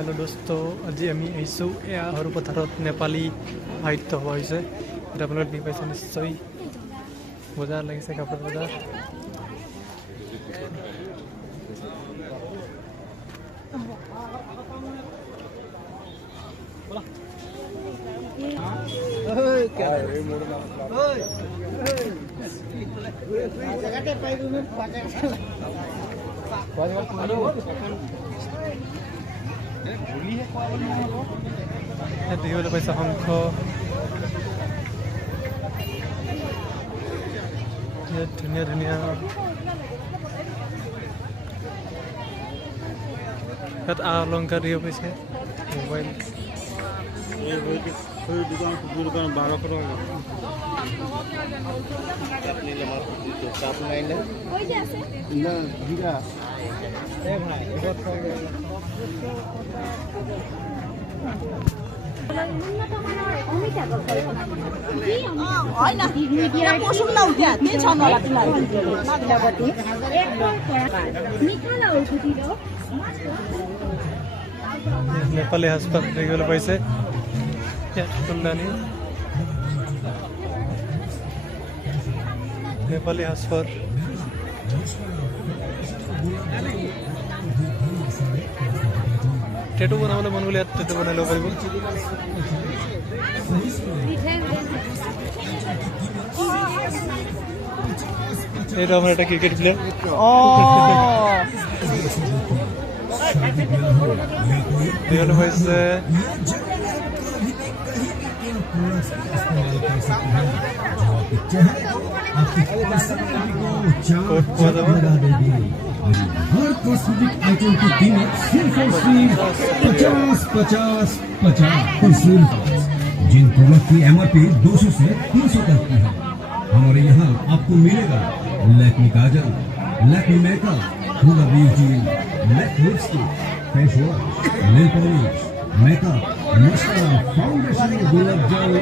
Hello दोस्तों, আজি আমি আহিছোঁ এয়া সৰুপথাৰত নেপালী সাহিত্য সভা হৈছে। এতিয়া আপোনালোকে দেখি পাইছে নিশ্চয়, বজাৰ লাগিছে, কাপোৰ বজাৰ। দেখিবলৈ পাইছে শংখ, ধুনীয়া ধুনীয়া ইয়াত অলংকাৰ দিব পাইছে। মোবাইল দোকান 1200 নেপালী সাজপাৰ দেখিবলৈ পাইছে। ফুলদানি, নেপালী সাজপাৰ, টেটু বনাবলৈ মন গ'লে ইয়াত টেটু বনাই ল'ব পাৰিব। এইটো আমাৰ এটা ক্ৰিকেট প্লেয়াৰ। দেখিবলৈ পাইছে हर कॉस्मेटिक आइटम की कीमत सिर्फ और सिर्फ 50-50-50 सिर्फ। जिन प्रोडक्ट की MRP 200 से 300 तक की है, हमारे यहाँ आपको मिलेगा लैक्मी काजल, लैक्मी मेकअप, हुडा ब्यूटी, लैक lipstick, face wash, nail polish, makeup, mascara, foundation, गुलाब जल।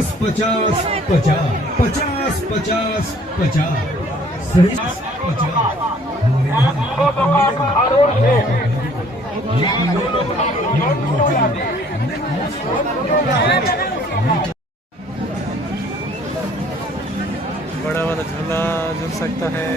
50-50-50 सिर्फ 50। बड़ा वाला झूला झूल सकता है।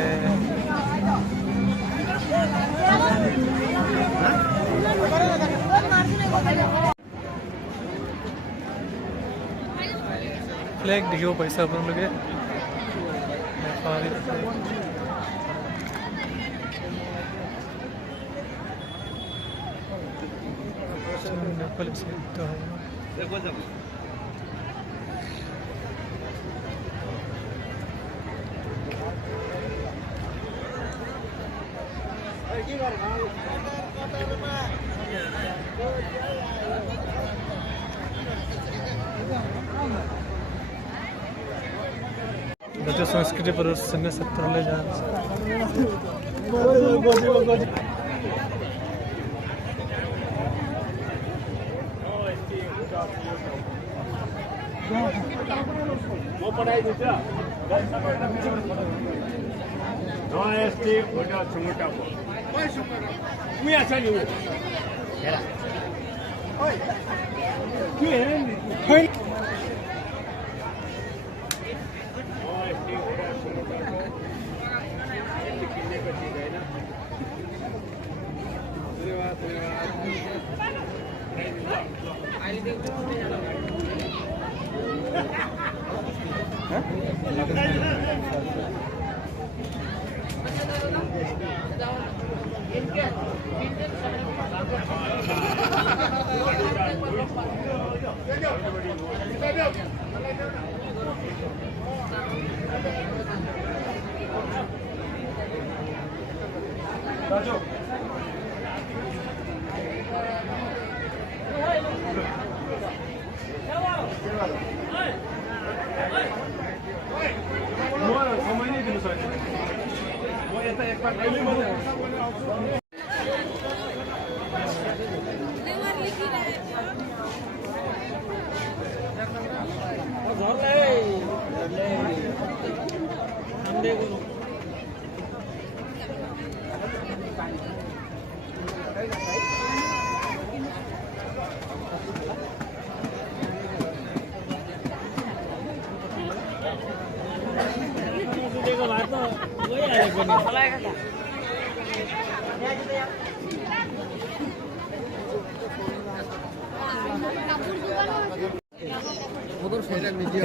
फ्लैग देखियो पैसा अपन लोगे नेपाली साहित्य है। बच्चों संस्कृति प्रदर्शन क्षेत्र ले जा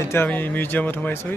এতিয়া আমি মিউজিয়ামত সোমাইছোঁ